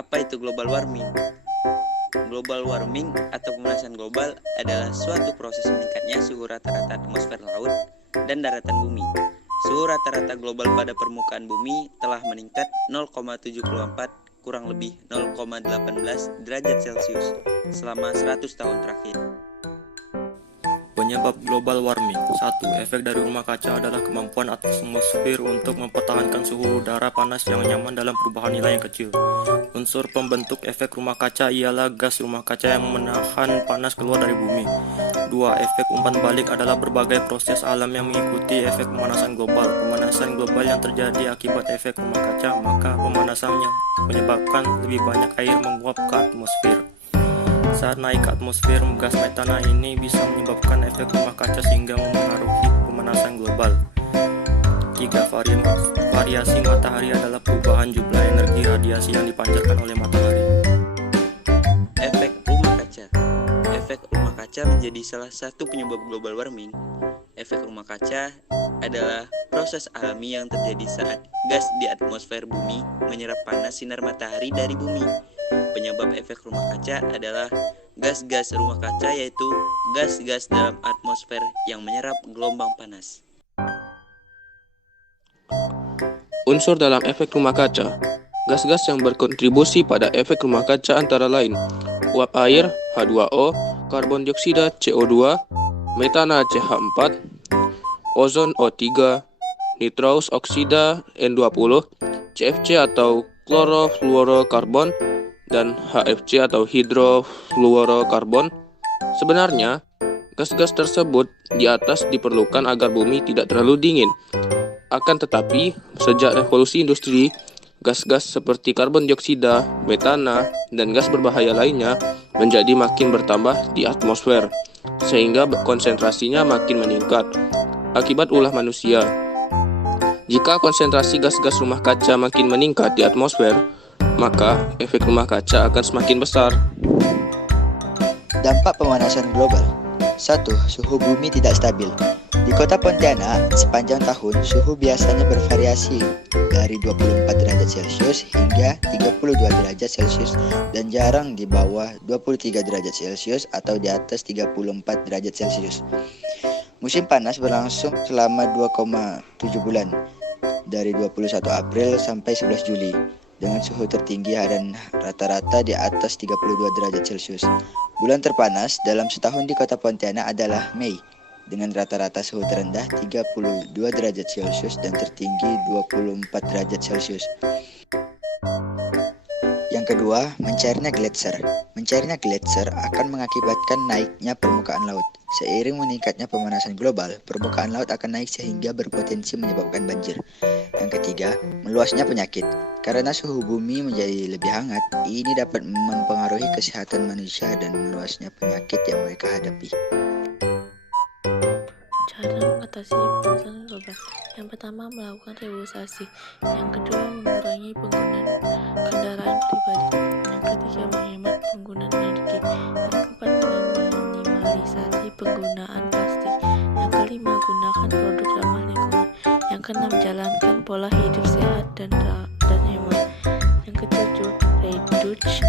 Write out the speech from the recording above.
Apa itu global warming? Global warming atau pemanasan global adalah suatu proses meningkatnya suhu rata-rata atmosfer laut dan daratan bumi. Suhu rata-rata global pada permukaan bumi telah meningkat 0,74 kurang lebih 0,18 derajat Celcius selama 100 tahun terakhir. Penyebab global warming. 1. Efek dari rumah kaca adalah kemampuan atmosfer untuk mempertahankan suhu udara panas yang nyaman dalam perubahan nilai yang kecil. Unsur pembentuk efek rumah kaca ialah gas rumah kaca yang menahan panas keluar dari bumi. 2. Efek umpan balik adalah berbagai proses alam yang mengikuti efek pemanasan global. Pemanasan global yang terjadi akibat efek rumah kaca, maka pemanasan yang menyebabkan lebih banyak air menguap ke atmosfer. Saat naik ke atmosfer, gas metana ini bisa menyebabkan efek rumah kaca sehingga memengaruhi pemanasan global. 3. Variasi matahari adalah perubahan jumlah energi radiasi yang dipancarkan oleh matahari. Efek rumah kaca. Efek rumah kaca menjadi salah satu penyebab global warming. Efek rumah kaca adalah proses alami yang terjadi saat gas di atmosfer bumi menyerap panas sinar matahari dari bumi. Penyebab efek rumah kaca adalah gas-gas rumah kaca, yaitu gas-gas dalam atmosfer yang menyerap gelombang panas. Unsur dalam efek rumah kaca. Gas-gas yang berkontribusi pada efek rumah kaca antara lain uap air H2O, karbon dioksida CO2, metana CH4, ozon O3, nitrous oksida N20, CFC atau klorofluorokarbon, dan HFC atau hidrofluorokarbon. Sebenarnya, gas-gas tersebut di atas diperlukan agar bumi tidak terlalu dingin. Akan tetapi, sejak revolusi industri, gas-gas seperti karbon dioksida, metana, dan gas berbahaya lainnya menjadi makin bertambah di atmosfer, sehingga konsentrasinya makin meningkat akibat ulah manusia. Jika konsentrasi gas-gas rumah kaca makin meningkat di atmosfer, maka efek rumah kaca akan semakin besar. Dampak pemanasan global. 1. Suhu bumi tidak stabil. Di kota Pontianak, sepanjang tahun suhu biasanya bervariasi dari 24 derajat Celcius hingga 32 derajat Celcius dan jarang di bawah 23 derajat Celcius atau di atas 34 derajat Celcius. Musim panas berlangsung selama 2,7 bulan, dari 21 April sampai 11 Juli. Dengan suhu tertinggi harian rata-rata di atas 32 derajat Celcius. Bulan terpanas dalam setahun di kota Pontianak adalah Mei, dengan rata-rata suhu terendah 32 derajat Celcius dan tertinggi 24 derajat Celcius. Yang kedua, mencairnya gletser. Mencairnya gletser akan mengakibatkan naiknya permukaan laut. Seiring meningkatnya pemanasan global, permukaan laut akan naik sehingga berpotensi menyebabkan banjir. Yang ketiga, meluasnya penyakit. Karena suhu bumi menjadi lebih hangat, ini dapat mempengaruhi kesehatan manusia dan meluasnya penyakit yang mereka hadapi. Cara mengatasi pemanasan global. Yang pertama, melakukan reboisasi. Yang kedua, mengurangi penggunaan kendaraan pribadi. Yang ketiga, menghemat penggunaan energi. Yang keempat, meminimalisasi penggunaan plastik. Yang kelima, gunakan produk ramah lingkungan. Yang keenam, jalankan pola hidup sehat dan hemat. Yang ketujuh, reduce